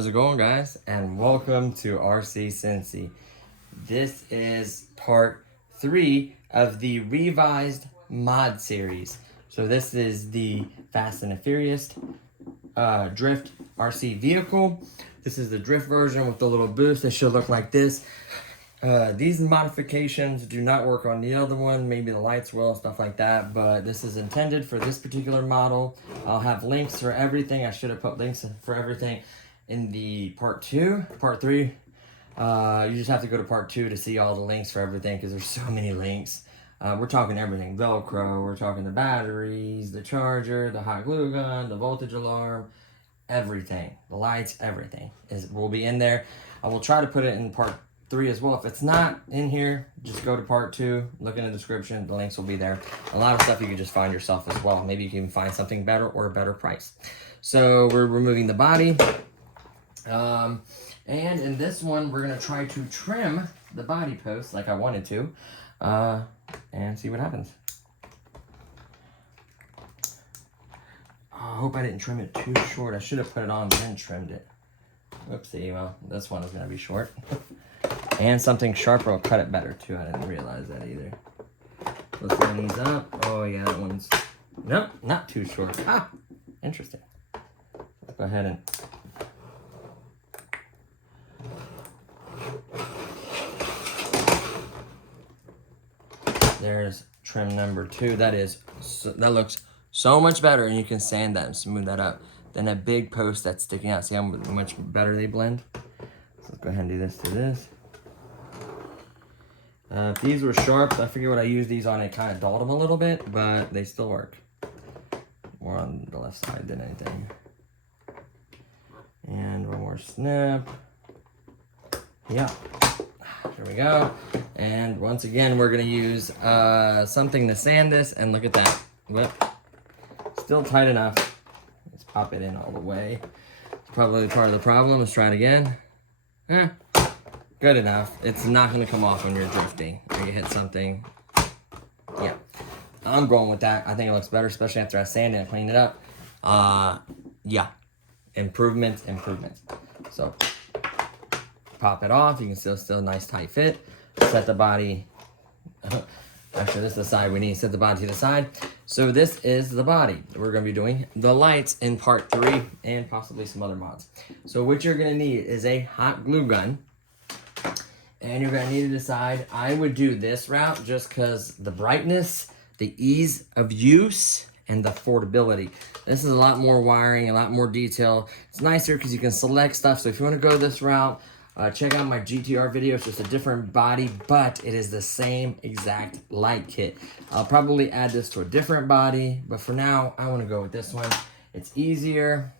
How's it going, guys? And welcome to RC Cincy. This is part 3 of the revised mod series. So this is the Fast and the Furious drift RC vehicle. This is the drift version with the little boost. It should look like this. These modifications do not work on the other one. Maybe the lights will, stuff like that. But this is intended for this particular model. I'll have links for everything. I should have put links for everything in the part 2. Part 3, you just have to go to part 2 to see all the links for everything because there's so many links. We're talking everything. Velcro, we're talking the batteries, the charger, the hot glue gun, the voltage alarm, everything. The lights, everything will be in there. I will try to put it in part 3 as well. If it's not in here, just go to part 2, look in the description, the links will be there. A lot of stuff you can just find yourself as well. Maybe you can find something better or a better price. So we're removing the body. And in this one, we're going to try to trim the body post like I wanted to, and see what happens. I hope I didn't trim it too short. I should have put it on and then trimmed it. Whoopsie, well, this one is going to be short. And something sharper will cut it better too. I didn't realize that either. Let's line these up. Oh yeah, that one's, nope, not too short. Ah, interesting. Let's go ahead and there's trim number 2. That looks so much better, and you can sand that and smooth that up than a big post that's sticking out. See how much better they blend? So let's go ahead and do this to this. If these were sharp, I forget what I used these on. It kind of dulled them a little bit, but they still work. More on the left side than anything. And one more snip. Yeah. Here we go. And once again, we're going to use something to sand this. And look at that. Whip. Still tight enough. Let's pop it in all the way. It's probably part of the problem. Let's try it again. Good enough. It's not going to come off when you're drifting or you hit something. Yeah. I'm going with that. I think it looks better, especially after I sand it and clean it up. Yeah. Improvement. So pop it off. You can still a nice tight fit. Set the body. Actually, this is the side we need. Set the body to the side. So this is the body. We're going to be doing the lights in part 3 and possibly some other mods. So what you're going to need is a hot glue gun. And you're going to need to decide. I would do this route just because the brightness, the ease of use, and the affordability. This is a lot more wiring, a lot more detail. It's nicer because you can select stuff. So if you want to go this route, check out my GTR video. It's just a different body, but it is the same exact light kit. I'll probably add this to a different body, but for now, I want to go with this one. It's easier,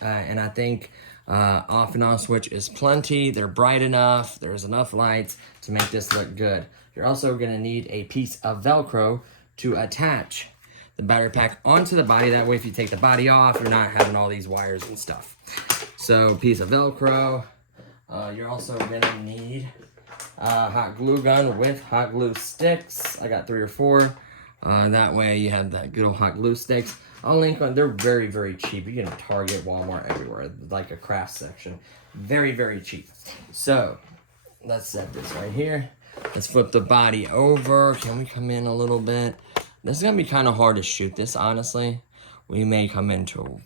and I think off and on switch is plenty. They're bright enough. There's enough lights to make this look good. You're also going to need a piece of Velcro to attach the battery pack onto the body. That way, if you take the body off, you're not having all these wires and stuff. So, piece of Velcro. You're also going to need a hot glue gun with hot glue sticks. I got 3 or 4. That way you have that good old hot glue sticks. I'll link on, they're very, very cheap. You can Target, Walmart, everywhere, like a craft section. Very, very cheap. So, let's set this right here. Let's flip the body over. Can we come in a little bit? This is going to be kind of hard to shoot this, honestly. We may come into,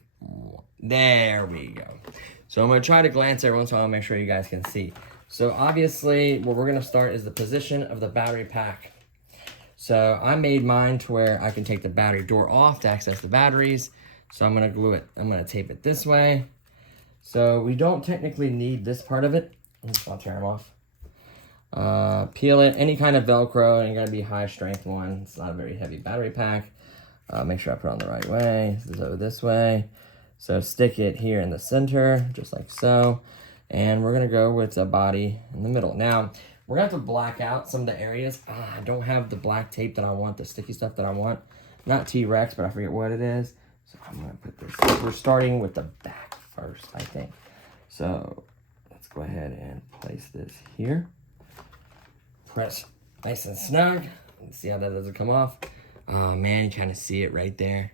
there we go. So I'm going to try to glance every once in a while and make sure you guys can see. So obviously, what we're going to start is the position of the battery pack. So I made mine to where I can take the battery door off to access the batteries. So I'm going to glue it. I'm going to tape it this way. So we don't technically need this part of it. I'll tear them off. Peel it. Any kind of Velcro. And got to be high strength one. It's not a very heavy battery pack. Make sure I put it on the right way. So this way. So stick it here in the center, just like so. And we're going to go with the body in the middle. Now, we're going to have to black out some of the areas. I don't have the black tape that I want, the sticky stuff that I want. Not T-Rex, but I forget what it is. So I'm going to put this. We're starting with the back first, I think. So let's go ahead and place this here. Press nice and snug. Let's see how that doesn't come off. Oh man, you kind of see it right there.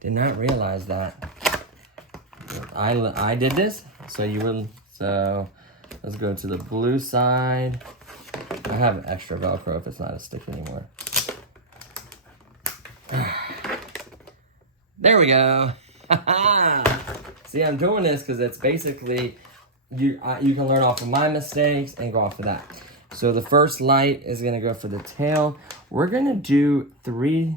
Did not realize that. I did this, so you will. So let's go to the blue side. I have extra Velcro if it's not a stick anymore. There we go. See, I'm doing this because it's basically you can learn off of my mistakes and go off of that. So the first light is gonna go for the tail. We're gonna do 3.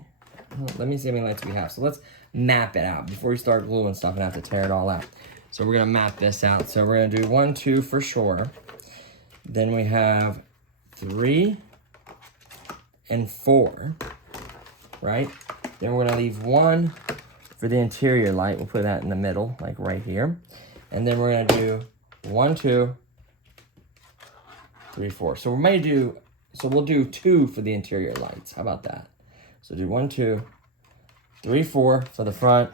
Let me see how many lights we have. So let's map it out before we start gluing stuff and have to tear it all out. So we're gonna map this out. So we're gonna do 1, 2 for sure. Then we have 3 and 4, right? Then we're gonna leave 1 for the interior light. We'll put that in the middle, like right here. And then we're gonna do 1, 2, 3, 4. So we'll do 2 for the interior lights. How about that? So do 1, 2, 3, 4 for the front,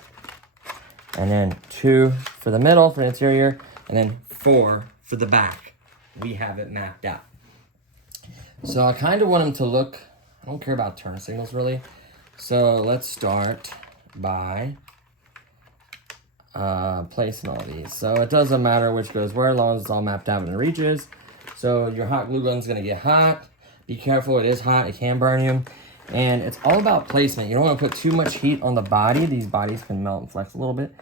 and then 2 for the middle for the interior, and then 4 for the back. We have it mapped out. So I kind of want them to look, I don't care about turn signals really. So let's start by placing all these. So it doesn't matter which goes where, as long as it's all mapped out and it reaches. So your hot glue gun's gonna get hot. Be careful, it is hot, it can burn you. And it's all about placement. You don't want to put too much heat on the body. These bodies can melt and flex a little bit.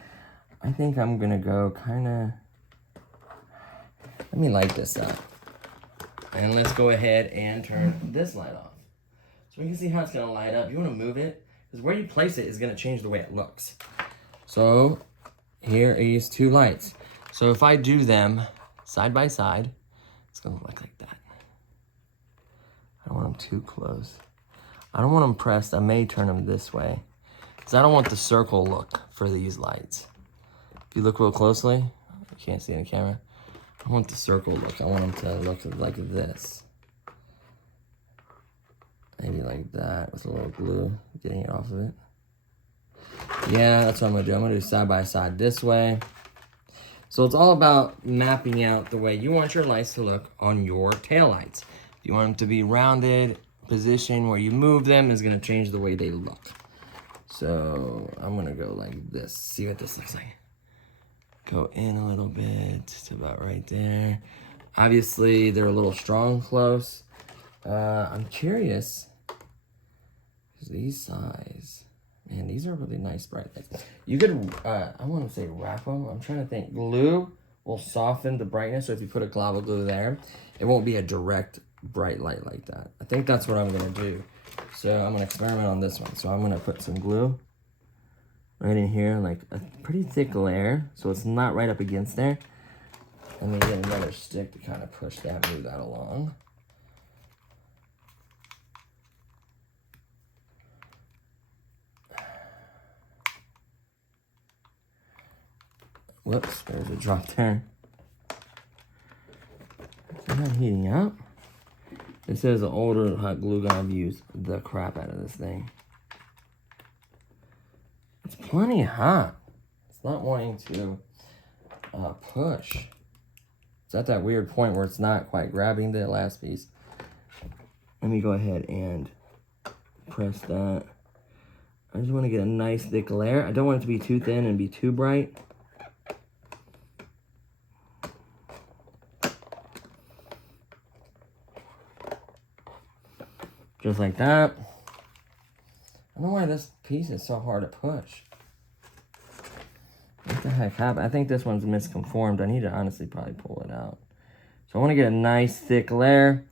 I think I'm gonna go kind of, let me light this up. And let's go ahead and turn this light off. So we can see how it's gonna light up. You wanna move it, because where you place it is gonna change the way it looks. So here is 2 lights. So if I do them side by side, it's gonna look like that. I don't want them too close. I don't want them pressed. I may turn them this way, because I don't want the circle look for these lights. If you look real closely, you can't see in the camera, I want the circle look. I want them to look like this. Maybe like that with a little glue, getting it off of it. Yeah, that's what I'm gonna do. I'm gonna do side by side this way. So it's all about mapping out the way you want your lights to look on your tail lights. If you want them to be rounded, position where you move them is gonna change the way they look. So I'm gonna go like this. See what this looks like. Go in a little bit to about right there. Obviously, they're a little strong close. I'm curious, because these size, man, these are really nice bright lights. You could, I want to say wrap them. I'm trying to think. Glue will soften the brightness. So if you put a glob of glue there, it won't be a direct bright light like that. I think that's what I'm gonna do. So I'm gonna experiment on this one. So I'm gonna put some glue right in here, like a pretty thick layer, so it's not right up against there. And then get another stick to kind of push that, move that along. Whoops, there's a drop there. Is that heating up? It says the older hot glue gun, I've used the crap out of this thing. It's plenty hot. It's not wanting to push. It's at that weird point where it's not quite grabbing the last piece. Let me go ahead and press that. I just want to get a nice thick layer. I don't want it to be too thin and be too bright. Just like that. I don't know why this piece is so hard to push. What the heck happened? I think this one's misconformed. I need to honestly probably pull it out. So I want to get a nice thick layer.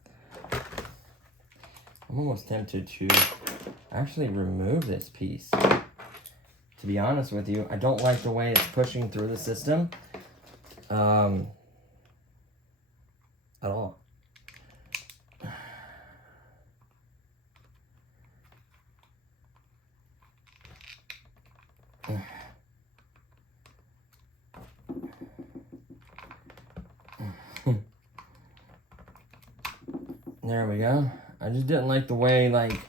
I'm almost tempted to actually remove this piece. To be honest with you, I don't like the way it's pushing through the system at all. There we go. I just didn't like the way, like,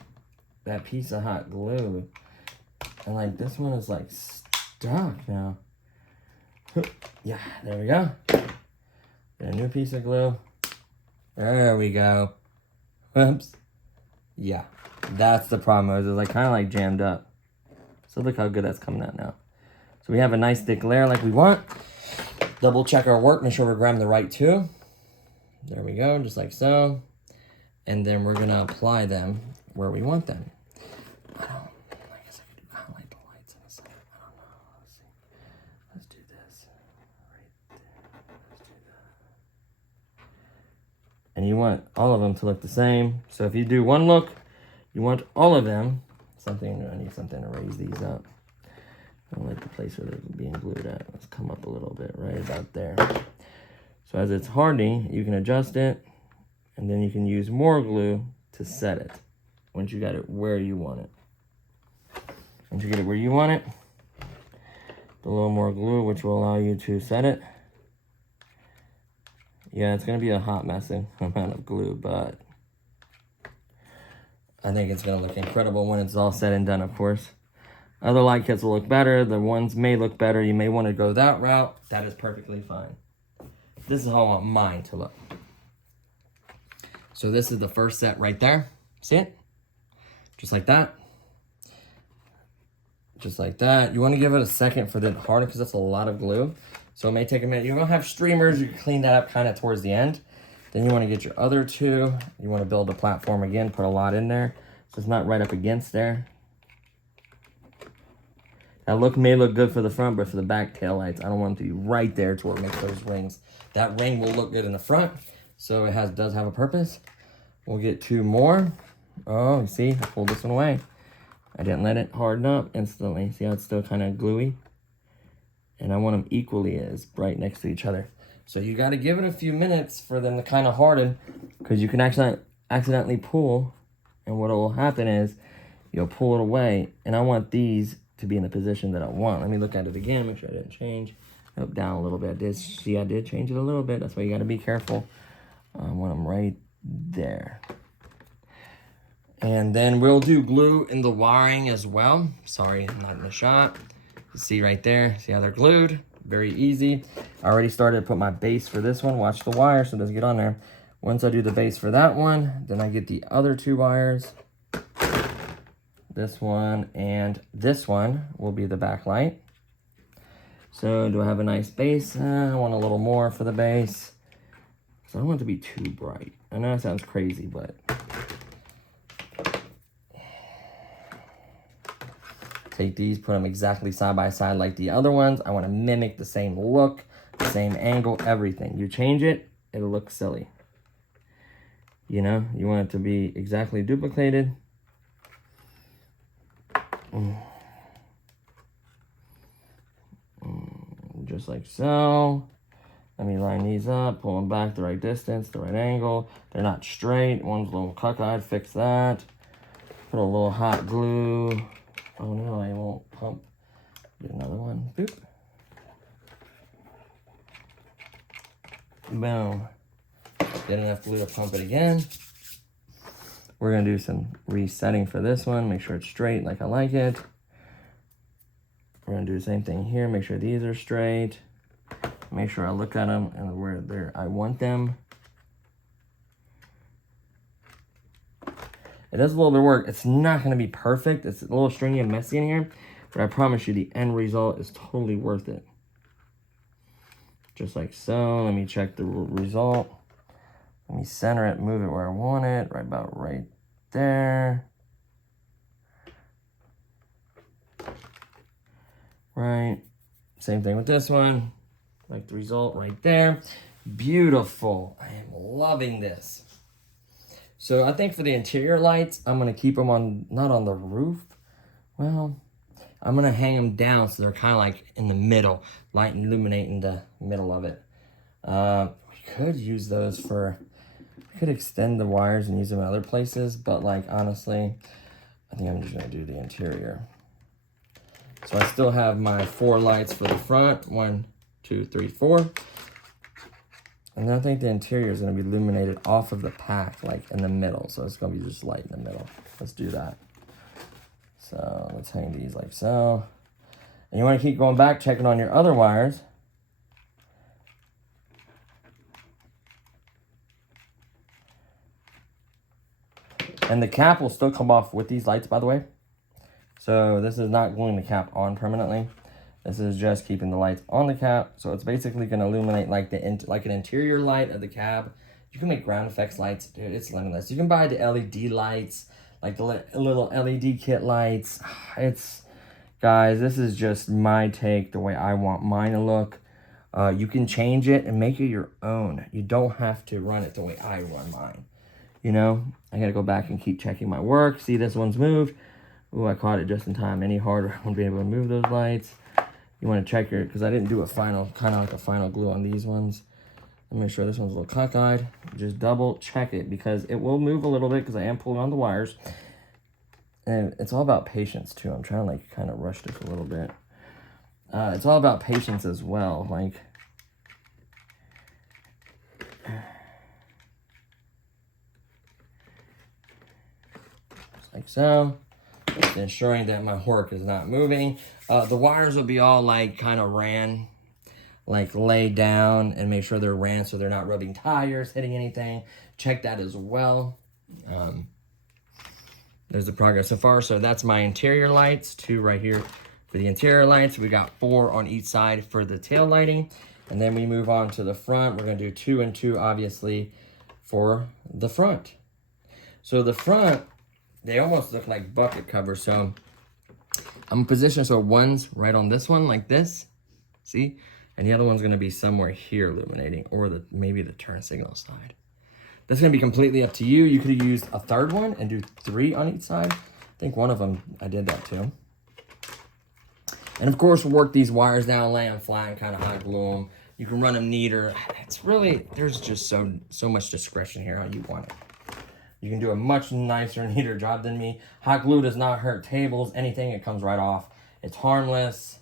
that piece of hot glue. And, like, this one is, like, stuck now. Yeah, there we go. Get a new piece of glue. There we go. Whoops. Yeah, that's the problem. It was, like, kind of, like, jammed up. So look how good that's coming out now. So So we have a nice thick layer like we want. Double check our work, make sure we're grabbing the right two. There we go, just like so. And then we're gonna apply them where we want them. I guess I could highlight the lights in a second. I don't know. Let's see. Let's do this right there. Let's do that. And you want all of them to look the same. So if you do one look, you want all of them. I need something to raise these up. I don't like the place where they're being glued at. Let's come up a little bit, right about there. So as it's hardening, you can adjust it, and then you can use more glue to set it once you got it where you want it. Once you get it where you want it, a little more glue, which will allow you to set it. Yeah, it's gonna be a hot messing amount of glue, but I think it's gonna look incredible when it's all said and done, of course. Other light kits will look better. The ones may look better. You may want to go that route. That is perfectly fine. This is how I want mine to look. So this is the first set right there. See it? Just like that. Just like that. You want to give it a second for the harden because that's a lot of glue. So it may take a minute. You're going to have streamers. You can clean that up kind of towards the end. Then you want to get your other two. You want to build a platform again. Put a lot in there. So it's not right up against there. That may look good for the front, but for the back tail lights, I don't want it to be right there to where it makes those rings. That ring will look good in the front, so it does have a purpose. We'll get two more. Oh, you see, I pulled this one away. I didn't let it harden up instantly. See how it's still kind of gluey? And I want them equally as right next to each other. So you got to give it a few minutes for them to kind of harden, because you can accidentally pull, and what will happen is you'll pull it away, and I want these to be in the position that I want. Let me look at it again, make sure I didn't change. Up, down a little bit. I did change it a little bit. That's why you got to be careful. I want them right there. And then we'll do glue in the wiring as well. Sorry, not in the shot. You see right there, see how they're glued? Very easy. I already started to put my base for this one. Watch the wire so it doesn't get on there. Once I do the base for that one, then I get the other two wires. This one and this one will be the backlight. So do I have a nice base? I want a little more for the base. So I don't want it to be too bright. I know it sounds crazy, but take these, put them exactly side by side like the other ones. I want to mimic the same look, the same angle, everything. You change it, it'll look silly. You know, you want it to be exactly duplicated. Just like so. Let me line these up, pull them back the right distance, the right angle. They're not straight. One's a little cockeyed, fix that. Put a little hot glue. Oh no, I won't pump. Do another one. Boop. Boom. Get enough glue to pump it again. We're gonna do some resetting for this one. Make sure it's straight like I like it. We're gonna do the same thing here. Make sure these are straight. Make sure I look at them and where I want them. It does a little bit of work. It's not gonna be perfect. It's a little stringy and messy in here, but I promise you the end result is totally worth it. Just like so. Let me check the result. Let me center it, move it where I want it, right about right there. Right, same thing with this one. Like the result right there. Beautiful, I am loving this. So I think for the interior lights, I'm gonna keep them on, not on the roof. Well, I'm gonna hang them down so they're kind of like in the middle, light illuminating the middle of it. We could use those for, we could extend the wires and use them in other places, but like honestly, I think I'm just gonna do the interior. So I still have my 4 lights for the front, 1, 2, 3, 4. And then I think the interior is gonna be illuminated off of the pack, like in the middle. So it's gonna be just light in the middle. Let's do that. So let's hang these like so. And you wanna keep going back, checking on your other wires. And the cap will still come off with these lights, by the way. So this is not gluing the cap on permanently. This is just keeping the lights on the cap. So it's basically going to illuminate like an interior light of the cab. You can make ground effects lights, dude. It's limitless. You can buy the LED lights, like the little LED kit lights. Guys, this is just my take, the way I want mine to look. You can change it and make it your own. You don't have to run it the way I run mine. You know, I got to go back and keep checking my work. See, this one's moved. Ooh, I caught it just in time. Any harder, I won't be able to move those lights. You want to check your, because I didn't do a final, kind of like a final glue on these ones. Let me make sure this one's a little cockeyed. Just double check it, because it will move a little bit because I am pulling on the wires. And it's all about patience too. I'm trying to like kind of rush this a little bit. It's all about patience as well. Like, just like so. Just ensuring that my work is not moving. The wires will be all like kind of ran, like laid down, and make sure they're ran so they're not rubbing tires, hitting anything. Check that as well. There's the progress so far. So that's my interior lights, 2 right here for the interior lights. We got 4 on each side for the tail lighting. And then we move on to the front. We're gonna do 2 and 2, obviously, for the front. So the front, they almost look like bucket covers. So I'm positioned so one's right on this one like this, see? And the other one's gonna be somewhere here illuminating, or maybe the turn signal side. That's gonna be completely up to you. You could have used a third one and do 3 on each side. I think one of them, I did that too. And of course, we'll work these wires down, lay them flat, and kind of hot glue them. You can run them neater. It's really, there's just so much discretion here how you want it. You can do a much nicer, neater job than me. Hot glue does not hurt tables, anything. It comes right off. It's harmless.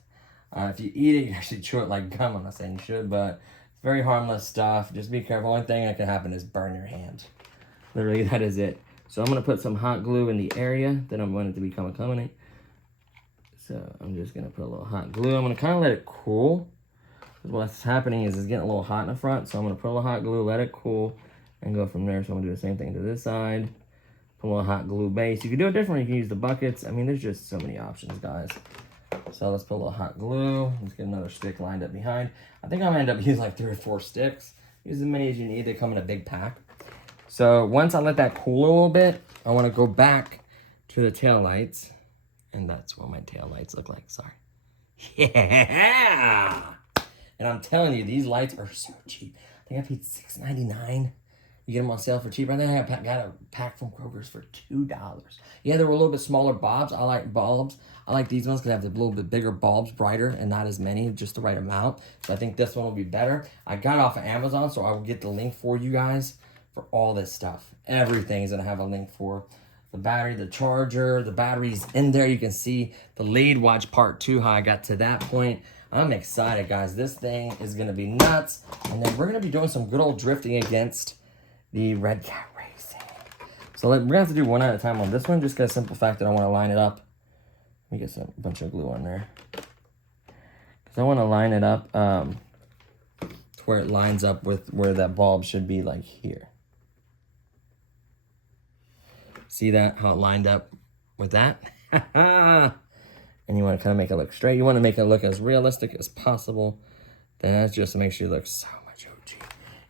If you eat it, you actually chew it like gum. I'm not saying you should, but it's very harmless stuff. Just be careful. Only thing that can happen is burn your hand. Literally, that is it. So I'm going to put some hot glue in the area that I want it to become accommodating. So I'm just going to put a little hot glue. I'm going to kind of let it cool. What's happening is it's getting a little hot in the front. So I'm going to put a little hot glue, let it cool, and go from there. So I'm going to do the same thing to this side. Put a little hot glue base. You can do it different. You can use the buckets. I mean, there's just so many options, guys. So let's put a little hot glue. Let's get another stick lined up behind. I think I'm going to end up using like 3 or 4 sticks. Use as many as you need. They come in a big pack. So once I let that cool a little bit, I want to go back to the tail lights. And that's what my tail lights look like. Sorry. Yeah! And I'm telling you, these lights are so cheap. I think I paid $6.99. You get them on sale for cheap. I think I got a pack from Kroger's for $2. Yeah, they were a little bit smaller bulbs. I like bulbs. I like these ones because they have the little bit bigger bulbs, brighter, and not as many, just the right amount. So I think this one will be better. I got it off of Amazon, so I will get the link for you guys for all this stuff. Everything is going to have a link for the battery, the charger, the battery's in there. You can see the lead. Watch part 2, how I got to that point. I'm excited, guys. This thing is going to be nuts. And then we're going to be doing some good old drifting against the Red Cat Racing. So we're going to have to do one at a time on this one, just because simple fact that I want to line it up. Let me get a bunch of glue on there. Because I want to line it up to where it lines up with where that bulb should be, like here. See that? How it lined up with that? And you want to kind of make it look straight. You want to make it look as realistic as possible. That's just to make sure it looks so much OG.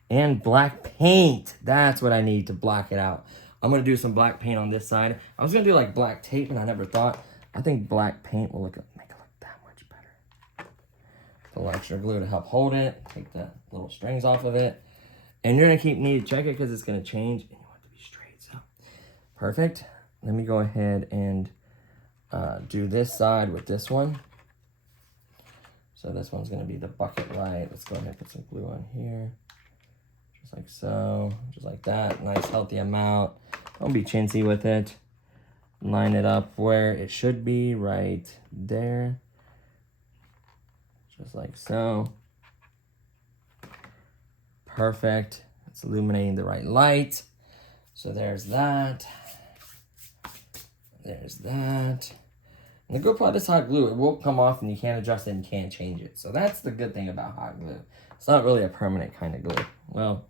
And black paint. That's what I need to block it out. I'm going to do some black paint on this side. I was going to do like black tape, and I never thought. I think black paint will make it look that much better. A little extra glue to help hold it. Take the little strings off of it. And you're going to need to check it because it's going to change. And you want it to be straight. So perfect. Let me go ahead and do this side with this one. So this one's going to be the bucket light. Let's go ahead and put some glue on here. Just like so. Just like that. Nice healthy amount. Don't be chintzy with it. Line it up where it should be, right there. Just like so. Perfect. It's illuminating the right light. So there's that. There's that. And the good part of this hot glue, it will come off and you can't adjust it and you can't change it. So that's the good thing about hot glue. It's not really a permanent kind of glue. Well,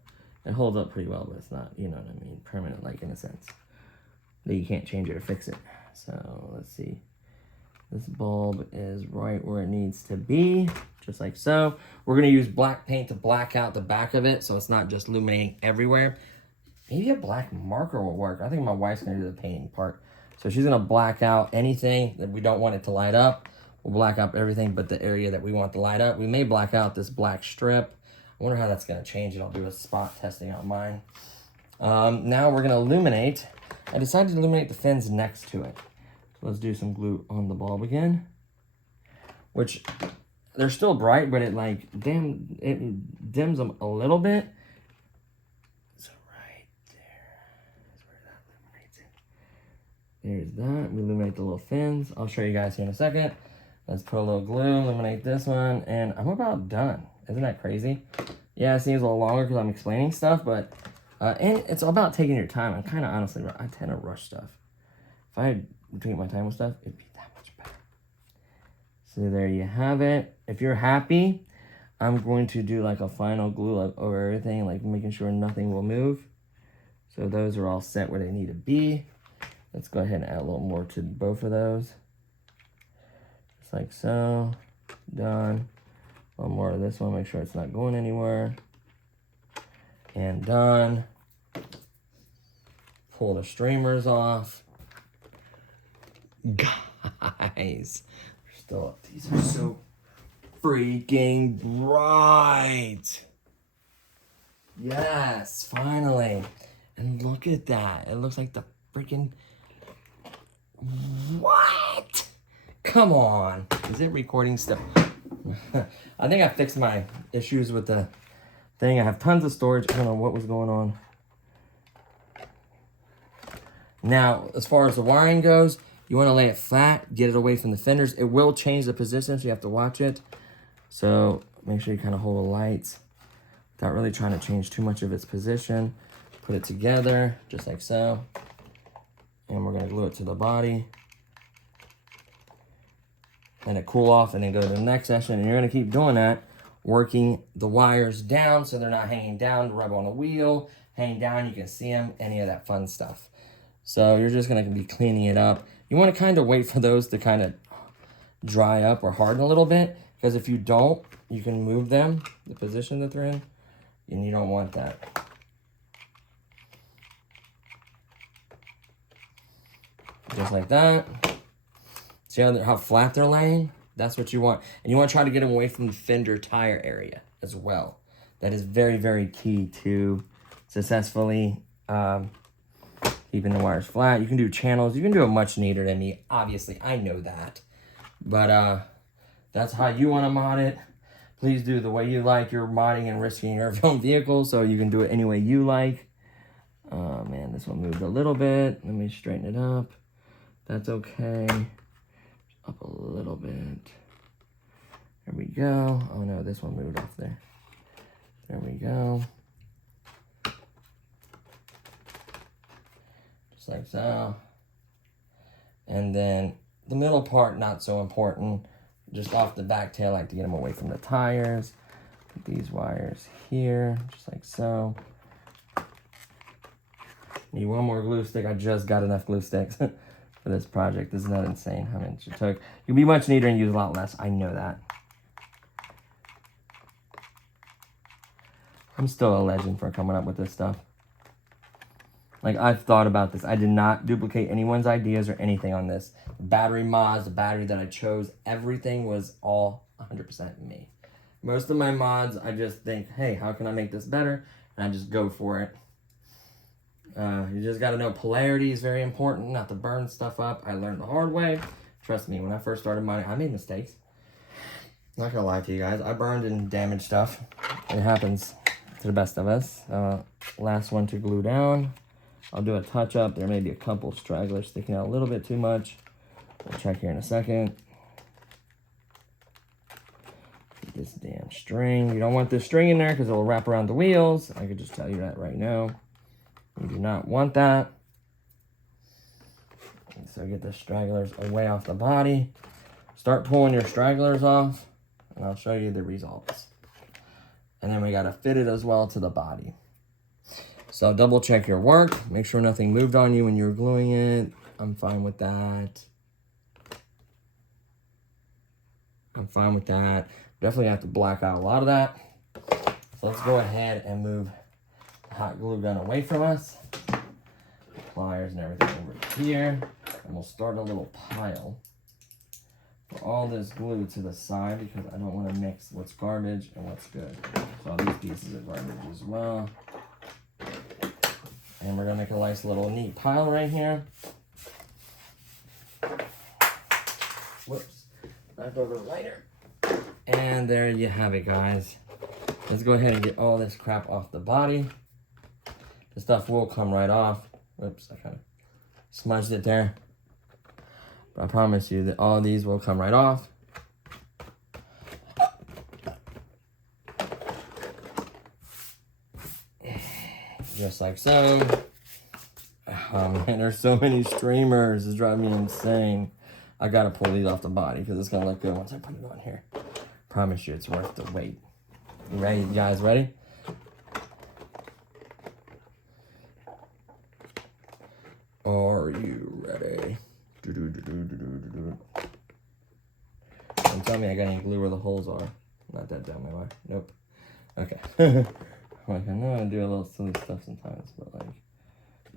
it holds up pretty well, but it's not, you know what I mean, permanent like in a sense. That you can't change it or fix it. So let's see. This bulb is right where it needs to be, just like so. We're gonna use black paint to black out the back of it so it's not just illuminating everywhere. Maybe a black marker will work. I think my wife's gonna do the painting part. So she's gonna black out anything that we don't want it to light up. We'll black out everything but the area that we want to light up. We may black out this black strip. I wonder how that's gonna change it. I'll do a spot testing on mine. Now we're gonna illuminate. I decided to illuminate the fins next to it. So let's do some glue on the bulb again. Which, they're still bright, but it dims them a little bit. So right there is where that illuminates it. There's that. We illuminate the little fins. I'll show you guys here in a second. Let's put a little glue, illuminate this one, and I'm about done. Isn't that crazy? Yeah, it seems a little longer because I'm explaining stuff, but and it's all about taking your time. I'm kind of honestly, I tend to rush stuff. If I had to take my time with stuff, it'd be that much better. So there you have it. If you're happy, I'm going to do like a final glue like over everything, like making sure nothing will move. So those are all set where they need to be. Let's go ahead and add a little more to both of those. Just like so. Done. A little more of this one, make sure it's not going anywhere. And done. Pull the streamers off. Guys, they're still up. These are so freaking bright. Yes, finally. And look at that. It looks like the freaking... What? Come on. Is it recording stuff? I think I fixed my issues with the thing. I have tons of storage. I don't know what was going on. Now, as far as the wiring goes, you want to lay it flat, get it away from the fenders. It will change the position, so you have to watch it. So make sure you kind of hold the lights without really trying to change too much of its position. Put it together, just like so. And we're going to glue it to the body. Let it cool off and then go to the next session. And you're going to keep doing that, working the wires down so they're not hanging down to rub on a wheel. Hanging down, you can see them, any of that fun stuff. So you're just going to be cleaning it up. You want to kind of wait for those to kind of dry up or harden a little bit, because if you don't, you can move them, the position that they're in, and you don't want that. Just like that. See how flat they're laying? That's what you want. And you want to try to get them away from the fender tire area as well. That is very, very key to successfully keeping the wires flat. You can do channels. You can do it much neater than me. Obviously, I know that. But that's how you want to mod it. Please do the way you like. You're modding and risking your own vehicle, so you can do it any way you like. Oh, man, this one moved a little bit. Let me straighten it up. That's okay. Up a little bit. There we go. Oh, no, this one moved off there. There we go. Like so. And then the middle part, not so important. Just off the back tail, I like to get them away from the tires. Put these wires here, just like so. Need one more glue stick. I just got enough glue sticks for this project. This is not insane how much it took. You'll be much neater and use a lot less. I know that. I'm still a legend for coming up with this stuff. Like, I've thought about this. I did not duplicate anyone's ideas or anything on this. Battery mods, the battery that I chose, everything was all 100% me. Most of my mods, I just think, hey, how can I make this better? And I just go for it. You just got to know polarity is very important, not to burn stuff up. I learned the hard way. Trust me, when I first started modding, I made mistakes. Not going to lie to you guys. I burned and damaged stuff. It happens to the best of us. Last one to glue down. I'll do a touch up. There may be a couple stragglers sticking out a little bit too much. We'll check here in a second. Get this damn string. You don't want this string in there because it will wrap around the wheels. I could just tell you that right now. You do not want that. And so get the stragglers away off the body. Start pulling your stragglers off, and I'll show you the results. And then we got to fit it as well to the body. So double check your work. Make sure nothing moved on you when you're gluing it. I'm fine with that. I'm fine with that. Definitely have to black out a lot of that. So let's go ahead and move the hot glue gun away from us. Pliers and everything over here. And we'll start a little pile for all this glue to the side because I don't want to mix what's garbage and what's good. So all these pieces are garbage as well. And we're gonna make a nice little neat pile right here. Whoops, knocked over the lighter. And there you have it, guys. Let's go ahead and get all this crap off the body. The stuff will come right off. Whoops, I kind of smudged it there. But I promise you that all these will come right off. Just like so. Oh man, there's so many streamers. It's driving me insane. I gotta pull these off the body because it's gonna look good once I put it on here. Promise you it's worth the wait. You ready? You guys ready? Are you ready? Don't tell me I got any glue where the holes are. Not that dumb, am I? Nope. Okay. Like, I know I do a little silly stuff sometimes, but like,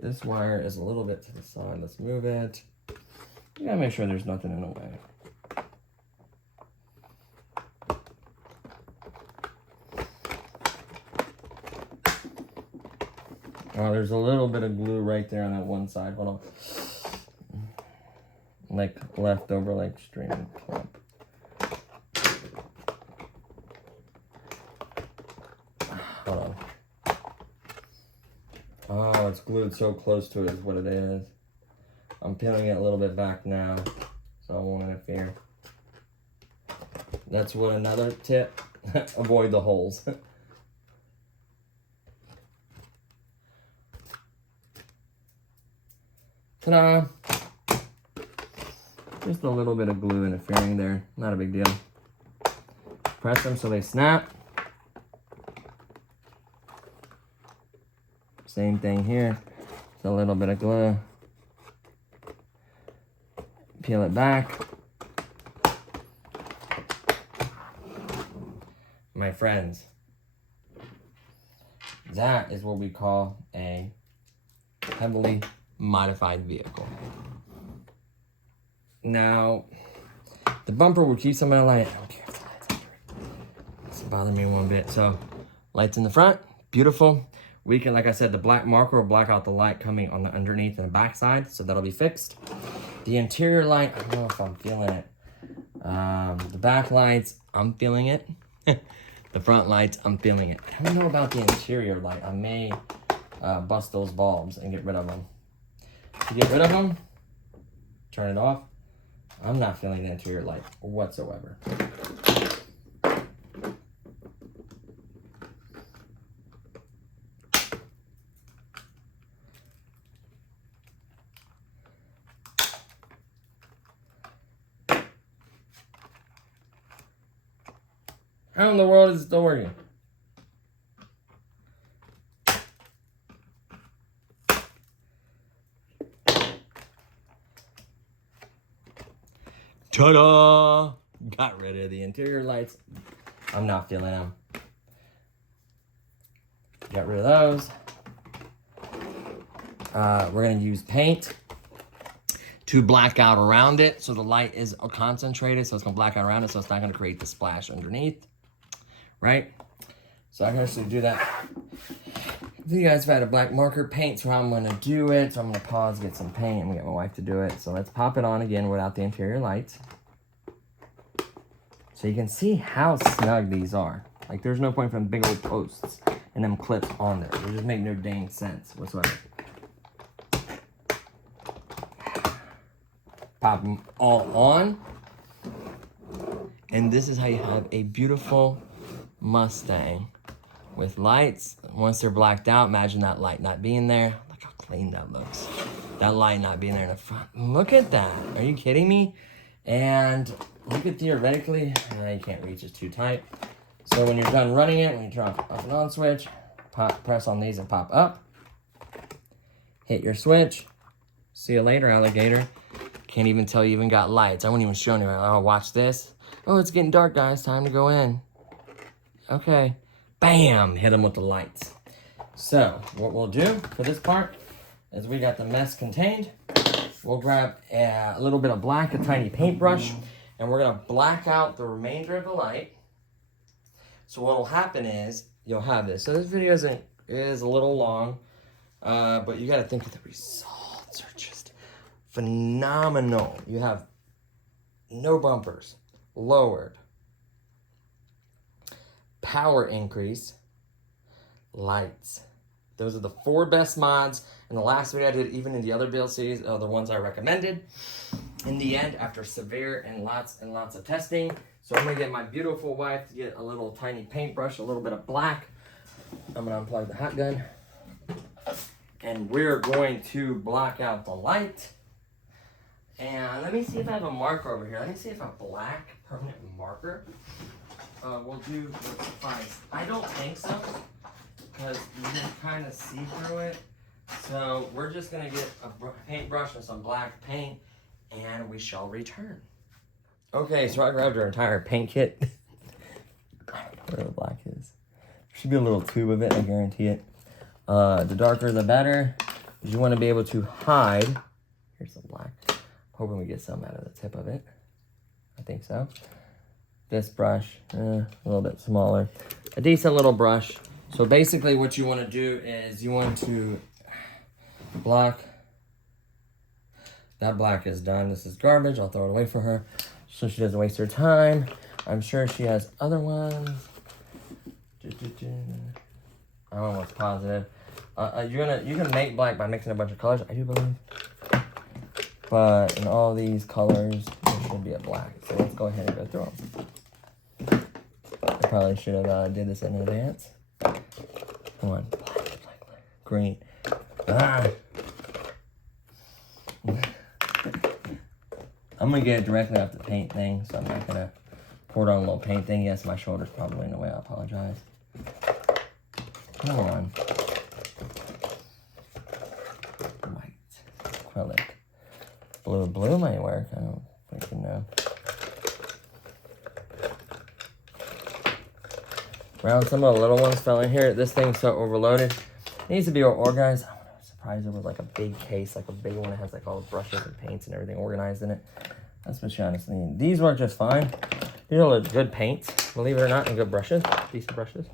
this wire is a little bit to the side. Let's move it. You gotta make sure there's nothing in the way. Oh, there's a little bit of glue right there on that one side. Hold on. Like leftover, like streaming clump. Hold on. Oh, it's glued so close to it is what it is. I'm peeling it a little bit back now, so I won't interfere. That's what another tip. Avoid the holes. Ta-da! Just a little bit of glue interfering there. Not a big deal. Press them so they snap. Same thing here. Just a little bit of glue. Peel it back. My friends, that is what we call a heavily modified vehicle. Now, the bumper will keep some of the light. I don't care if the light's under it. Doesn't bother me one bit. So, lights in the front, beautiful. We can, like I said, the black marker will black out the light coming on the underneath and the back side, so that'll be fixed. The interior light, I don't know if I'm feeling it. The back lights, I'm feeling it. The front lights, I'm feeling it. I don't know about the interior light. I may bust those bulbs and get rid of them. To get rid of them, turn it off. I'm not feeling the interior light whatsoever. How in the world is it still working? Ta-da! Got rid of the interior lights. I'm not feeling them. Got rid of those. We're going to use paint to black out around it so the light is concentrated, so it's going to black out around it, so it's not going to create the splash underneath. Right? So I can actually do that. If you guys have had a black marker, paint's how I'm going to do it. So I'm going to pause, get some paint, and we get my wife to do it. So let's pop it on again without the interior lights. So you can see how snug these are. Like, there's no point from big old posts and them clips on there. They just make no dang sense whatsoever. Pop them all on. And this is how you have a beautiful Mustang with lights. Once they're blacked out, imagine that light not being there. Look how clean that looks. That light not being there in the front. Look at that. Are you kidding me? And you could theoretically, you can't reach, it's too tight. So when you're done running it, when you turn off and on switch, press on these and pop up. Hit your switch. See you later, alligator. Can't even tell you even got lights. I wouldn't even show anyone. Oh, watch this. Oh, it's getting dark, guys. Time to go in. Okay. Bam! Hit them with the lights. So, what we'll do for this part is we got the mess contained. We'll grab a little bit of black, a tiny paintbrush, and we're going to black out the remainder of the light. So what will happen is you'll have this. So this video is a little long, but you got to think of the results are just phenomenal. You have no bumpers, lowered, power increase, lights. Those are the 4 best mods. In the last video I did, even in the other build series, are the ones I recommended. In the end, after severe and lots of testing, so I'm gonna get my beautiful wife to get a little tiny paintbrush, a little bit of black. I'm gonna unplug the hot gun. And we're going to block out the light. And let me see if I have a marker over here. Let me see if a black permanent marker will do what suffice. I don't think so, because you can kind of see through it. So we're just gonna get a paintbrush and some black paint, and we shall return. Okay, so I grabbed our entire paint kit. I don't know where the black is. There should be a little tube of it, I guarantee it. The darker the better, because you want to be able to hide. Here's some black. Hoping we get some out of the tip of it. I think so. This brush, a little bit smaller. A decent little brush. So basically what you want to do is you want to block. That black is done. This is garbage. I'll throw it away for her so she doesn't waste her time. I'm sure she has other ones. I'm almost positive. You can make black by mixing a bunch of colors, I do believe. But in all these colors, there should be a black. So let's go ahead and go through them. I probably should have did this in advance. Come on, black, green. Ah. I'm gonna get it directly off the paint thing, so I'm not gonna pour it on a little paint thing. Yes, my shoulder's probably in the way. I apologize. Come on. White. Acrylic. Blue might work. I don't freaking know. Brown, some of the little ones fell in here. This thing's so overloaded. It needs to be organized. I'm surprised it was like a big case, like a big one that has like all the brushes and paints and everything organized in it. That's what she honestly needs. These work just fine. These are good paints, believe it or not, and good brushes, decent brushes.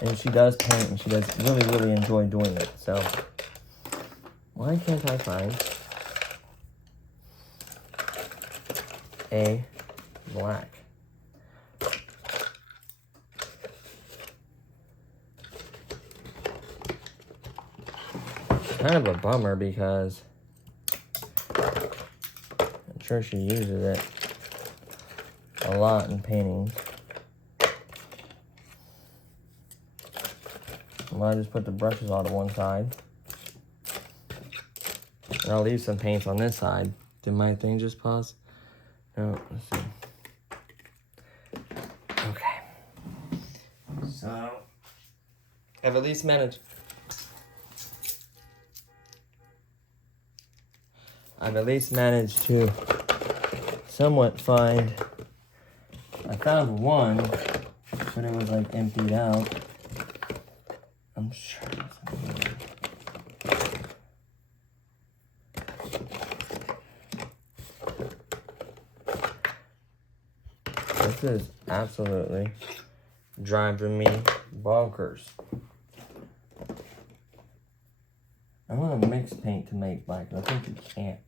And she does paint, and she does really enjoy doing it. So why can't I find a black? Kind of a bummer because I'm sure she uses it a lot in painting. I just put the brushes all to one side. And I'll leave some paints on this side. Did my thing just pause? No, let's see. Okay. So, I've at least managed. To somewhat find. I found one, but it was like emptied out. I'm sure this is absolutely driving me bonkers. I want to mix paint to make black, but I think you can't.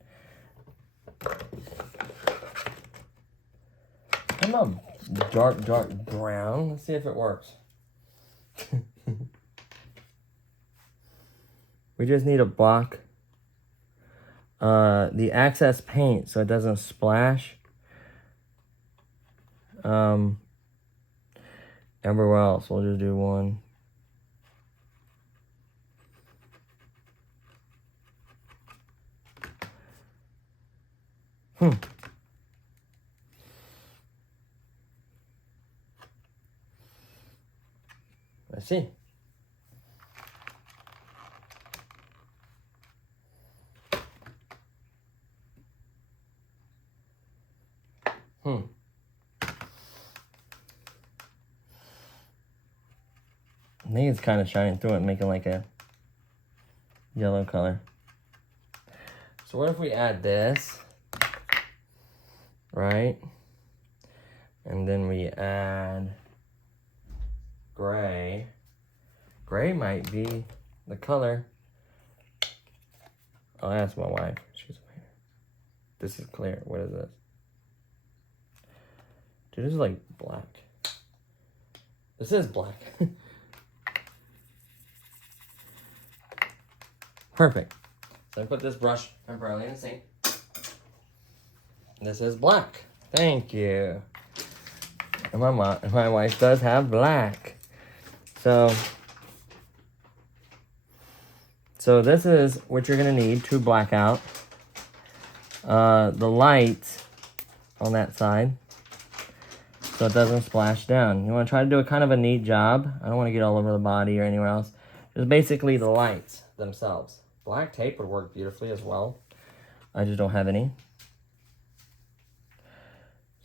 I'm a dark brown. Let's see if it works. We just need to block the excess paint so it doesn't splash everywhere else. We'll just do one. Let's see. it's kind of shining through it, making like a yellow color. So what if we add this, right? And then we add gray. Gray might be the color. I'll ask my wife. She's a painter. This is clear. What is this? Dude, this is like black. This is black. Perfect. So I put this brush temporarily in the sink. This is black. Thank you. And my wife does have black. So this is what you're gonna need to black out the light on that side, so it doesn't splash down. You want to try to do a kind of a neat job. I don't want to get all over the body or anywhere else. Just basically the lights themselves. Black tape would work beautifully as well. I just don't have any.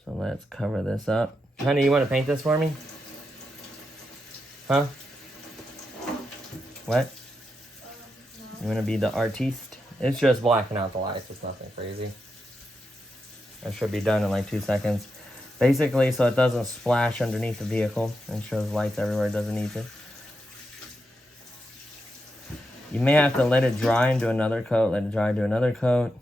So let's cover this up. Honey, you want to paint this for me? Huh? What? You want to be the artiste? It's just blacking out the lights. It's nothing crazy. It should be done in like 2 seconds. Basically, so it doesn't splash underneath the vehicle and shows lights everywhere it doesn't need to. You may have to let it dry and do another coat. Let it dry, do another coat.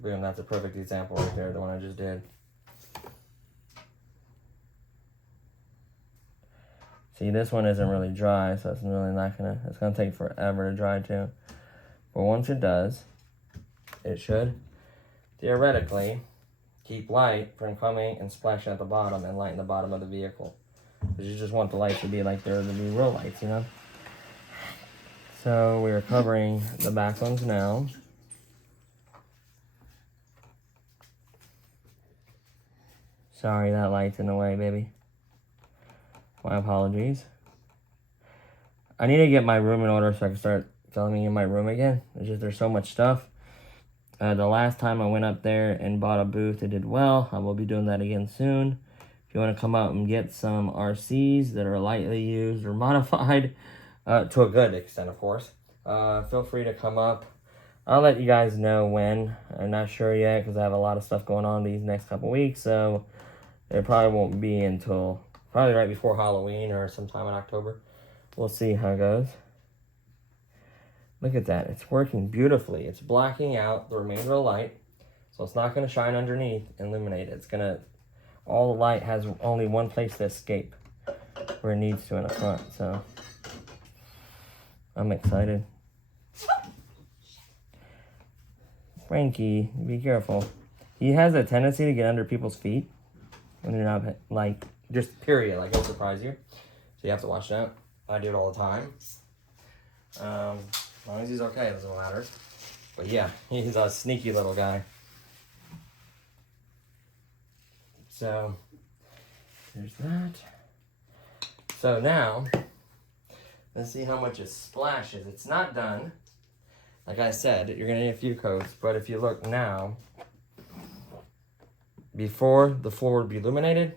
Boom, that's a perfect example right there, the one I just did. See, this one isn't really dry, so it's really not gonna, it's gonna take forever to dry too. But once it does, it should theoretically keep light from coming and splashing at the bottom and lighting the bottom of the vehicle. Because you just want the lights to be like they're to be real lights, you know? So we are covering the back ones now. Sorry, that light's in the way, baby. My apologies. I need to get my room in order so I can start filming in my room again. It's just there's so much stuff. The last time I went up there and bought a booth, it did well. I will be doing that again soon. If you want to come out and get some RCs that are lightly used or modified, to a good extent, of course, feel free to come up. I'll let you guys know when. I'm not sure yet because I have a lot of stuff going on these next couple weeks, so it probably won't be until probably right before Halloween or sometime in October. We'll see how it goes. Look at that. It's working beautifully. It's blacking out the remainder of light, so it's not going to shine underneath and illuminate it. It's going to, all the light has only one place to escape where it needs to in the front, so I'm excited. Frankie, be careful. He has a tendency to get under people's feet when they're not, like, just period, like, it'll surprise you. So you have to watch that. I do it all the time. As long as he's okay, it doesn't matter. But yeah, he's a sneaky little guy. So, there's that. So now, let's see how much it splashes. It's not done. Like I said, you're gonna need a few coats, but if you look now, before the floor would be illuminated,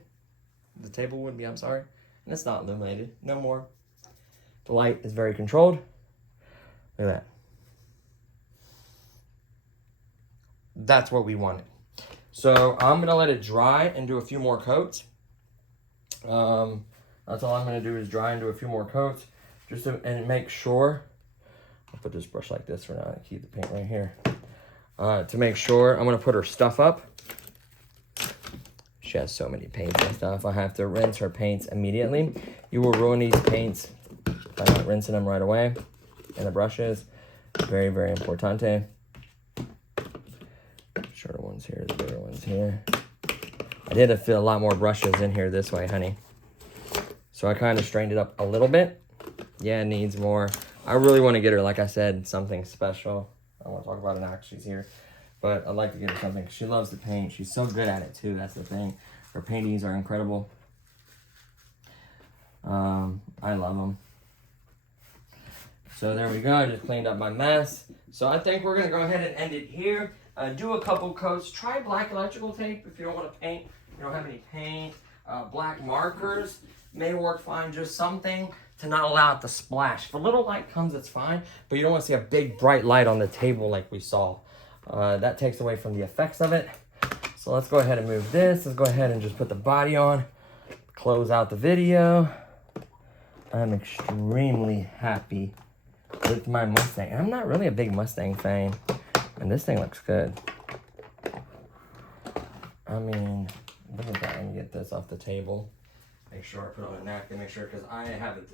the table would be, I'm sorry, and it's not illuminated, no more. The light is very controlled. Look at that. That's what we wanted. So I'm gonna let it dry and do a few more coats. That's all I'm gonna do is dry and do a few more coats, just to, and make sure. I'll put this brush like this for now and keep the paint right here. To make sure, I'm gonna put her stuff up. She has so many paints and stuff. I have to rinse her paints immediately. You will ruin these paints by not rinsing them right away. And the brushes, very, very importante. Shorter ones here, the bigger ones here. I did fit a lot more brushes in here this way, honey. So I kind of strained it up a little bit. Yeah, it needs more. I really want to get her, like I said, something special. I want to talk about it now, she's here. But I'd like to get her something. She loves to paint. She's so good at it, too. That's the thing. Her paintings are incredible. I love them. So there we go. I just cleaned up my mess. So I think we're going to go ahead and end it here. Do a couple coats. Try black electrical tape if you don't want to paint you don't have any paint. Black markers may work fine, just something to not allow it to splash. If a little light comes, it's fine, but you don't want to see a big bright light on the table like we saw. That takes away from the effects of it. So let's go ahead and move this. Let's go ahead and just put the body on, close out the video. I'm extremely happy with my Mustang. I'm not really a big Mustang fan, and this thing looks good. I mean, look at that. Let me get this off the table. Make sure I put on a napkin, make sure, because I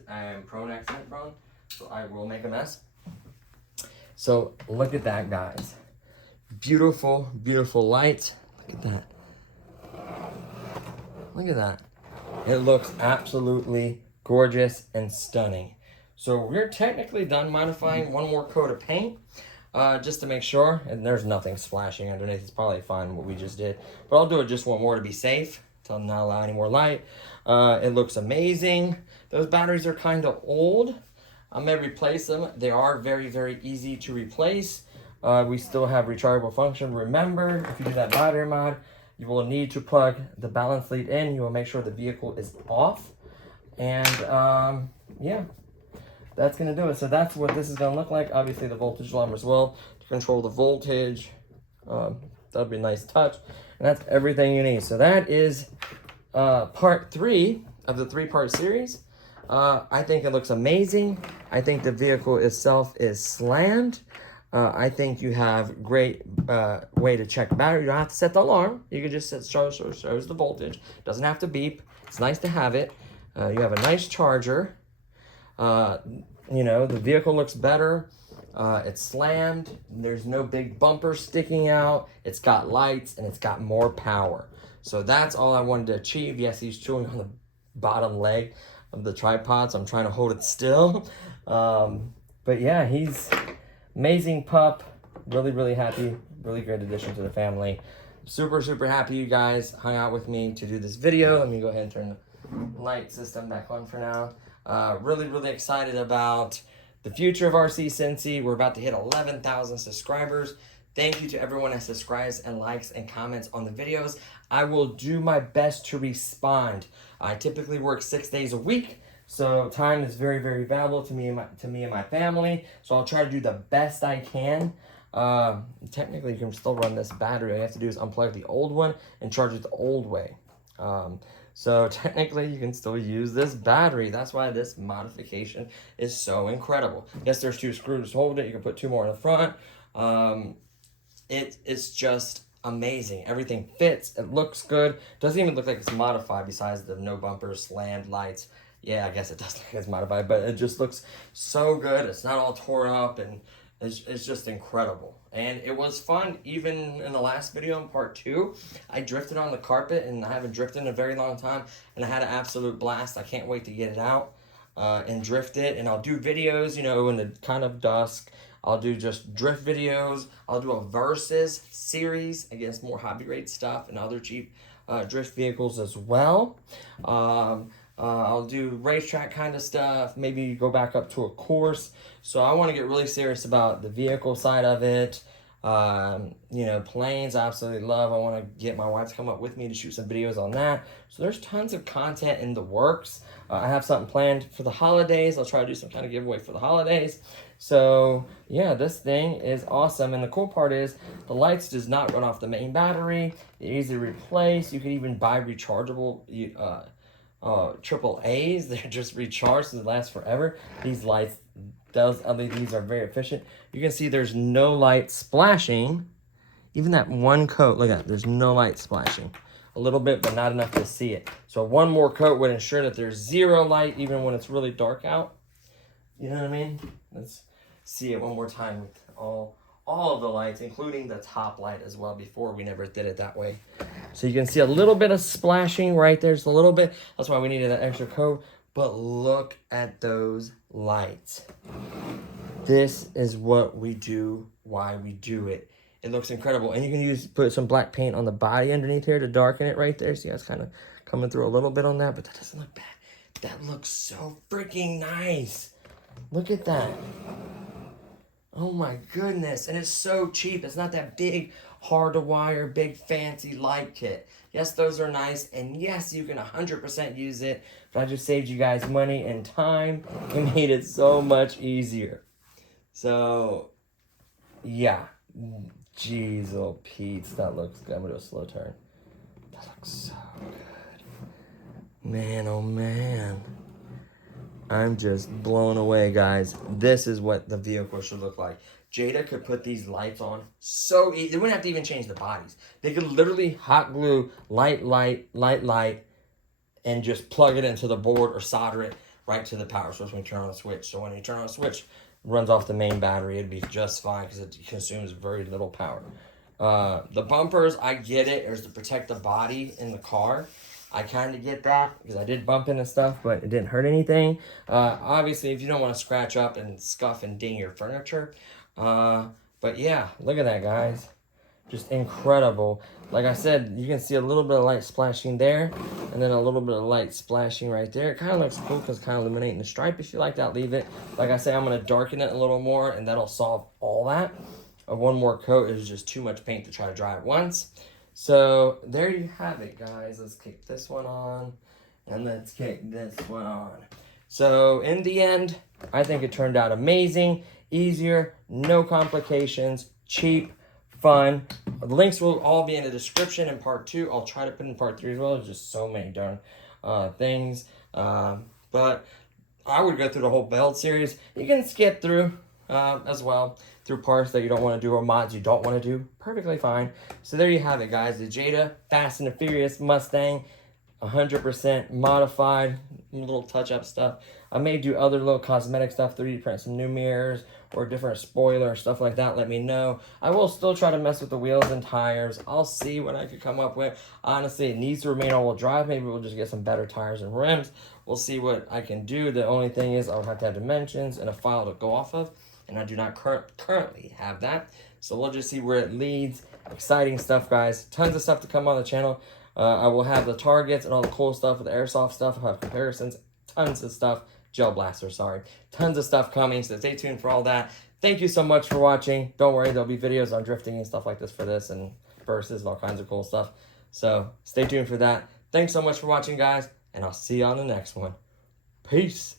am prone accident prone, so I will make a mess. So look at that, guys. Beautiful, beautiful light. Look at that. Look at that. It looks absolutely gorgeous and stunning. So we're technically done modifying one more coat of paint, just to make sure, and there's nothing splashing underneath. It's probably fine what we just did, but I'll do it just one more to be safe, to not allow any more light. It looks amazing. Those batteries are kind of old. I may replace them. They are very, very easy to replace. We still have rechargeable function. Remember, if you do that battery mod, you will need to plug the balance lead in. You will make sure the vehicle is off. And yeah, that's gonna do it. So that's what this is gonna look like. Obviously the voltage alarm as well to control the voltage. That'll be a nice touch. And that's everything you need. So that is part 3 of the 3-part series. I think it looks amazing. I think the vehicle itself is slammed. I think you have great way to check the battery. You don't have to set the alarm. You can just set shows the voltage. Doesn't have to beep. It's nice to have it. You have a nice charger. You know, the vehicle looks better. It's slammed. There's no big bumper sticking out. It's got lights and it's got more power. So that's all I wanted to achieve. Yes, he's chewing on the bottom leg of the tripod, so I'm trying to hold it still. But yeah, he's amazing pup. Really, really happy. Really great addition to the family. Super, super happy you guys hung out with me to do this video. Let me go ahead and turn the light system back on for now. Really, really excited about the future of RC Cincy. We're about to hit 11,000 subscribers. Thank you to everyone that subscribes and likes and comments on the videos. I will do my best to respond. I typically work 6 days a week, so time is very, very valuable to me and my family. So I'll try to do the best I can. Technically, you can still run this battery. All you have to do is unplug the old one and charge it the old way. So technically, you can still use this battery. That's why this modification is so incredible. Yes, there's 2 screws to hold it. You can put 2 more in the front. It's just amazing. Everything fits. It looks good. Doesn't even look like it's modified besides the no bumpers, slammed lights. Yeah, I guess it does look like it's modified, but it just looks so good. It's not all torn up, and it's just incredible. And it was fun. Even in the last video in part 2, I drifted on the carpet, and I haven't drifted in a very long time, and I had an absolute blast. I can't wait to get it out and drift it. And I'll do videos, you know, in the kind of dusk. I'll do just drift videos. I'll do a versus series against more hobby grade stuff and other cheap drift vehicles as well. I'll do racetrack kind of stuff. Maybe go back up to a course. So I want to get really serious about the vehicle side of it. You know, planes I absolutely love. I want to get my wife to come up with me to shoot some videos on that. So there's tons of content in the works. I have something planned for the holidays. I'll try to do some kind of giveaway for the holidays. So yeah, this thing is awesome. And the cool part is the lights does not run off the main battery. They're easy to replace. You can even buy rechargeable triple A's. They're just recharged, so they last forever. These lights, those LEDs are very efficient. You can see there's no light splashing. Even that one coat, look at that, there's no light splashing. A little bit, but not enough to see it. So one more coat would ensure that there's zero light, even when it's really dark out. You know what I mean? Let's see it one more time with all of the lights, including the top light as well. Before, we never did it that way. So you can see a little bit of splashing right there, just a little bit. That's why we needed that extra coat. But look at those lights. This is what we do, why we do it. It looks incredible. And you can put some black paint on the body underneath here to darken it right there. See how it's kind of coming through a little bit on that, but that doesn't look bad. That looks so freaking nice. Look at that. Oh my goodness. And it's so cheap. It's not that big, hard to wire, big fancy light kit. Yeah, Yes, those are nice, and yes, you can 100% use it, but I just saved you guys money and time and made it so much easier. So, yeah. Jeez, oh Pete, that looks good. I'm gonna do a slow turn. That looks so good. Man, oh man. I'm just blown away, guys. This is what the vehicle should look like. Jada could put these lights on so easy. They wouldn't have to even change the bodies. They could literally hot glue light, and just plug it into the board or solder it right to the power source when you turn on the switch. So when you turn on the switch, it runs off the main battery. It'd be just fine because it consumes very little power. The bumpers, I get it. It's to protect the body in the car. I kind of get that because I did bump into stuff, but it didn't hurt anything. Obviously, if you don't want to scratch up and scuff and ding your furniture. But yeah, look at that, guys. Just incredible. Like I said, you can see a little bit of light splashing there, and then a little bit of light splashing right there. It kind of looks cool because it's kind of illuminating the stripe. If you like that, leave it. Like I say, I'm going to darken it a little more, and that'll solve all that. One more coat is just too much paint to try to dry at once. So there you have it, guys. Let's kick this one on, and let's kick this one on. So in the end, I think it turned out amazing, easier, no complications, cheap, fun. The links will all be in the description in part 2. I'll try to put in part 3 as well. There's just so many darn things. But I would go through the whole build series. You can skip through as well through parts that you don't want to do or mods you don't want to do. Perfectly fine. So there you have it, guys. The Jada Fast and the Furious Mustang, 100% modified, little touch-up stuff. I may do other little cosmetic stuff, 3D print some new mirrors or different spoiler or stuff like that. Let me know. I will still try to mess with the wheels and tires. I'll see what I could come up with. Honestly, it needs to remain all-wheel drive. Maybe we'll just get some better tires and rims. We'll see what I can do. The only thing is I would have to have dimensions and a file to go off of, and I do not currently have that. So we'll just see where it leads. Exciting stuff, guys. Tons of stuff to come on the channel. I will have the targets and all the cool stuff with the airsoft stuff. I'll have comparisons, tons of stuff. Gel blaster, sorry. Tons of stuff coming, so stay tuned for all that. Thank you so much for watching. Don't worry, there'll be videos on drifting and stuff like this for this, and verses and all kinds of cool stuff. So stay tuned for that. Thanks so much for watching, guys, and I'll see you on the next one. Peace.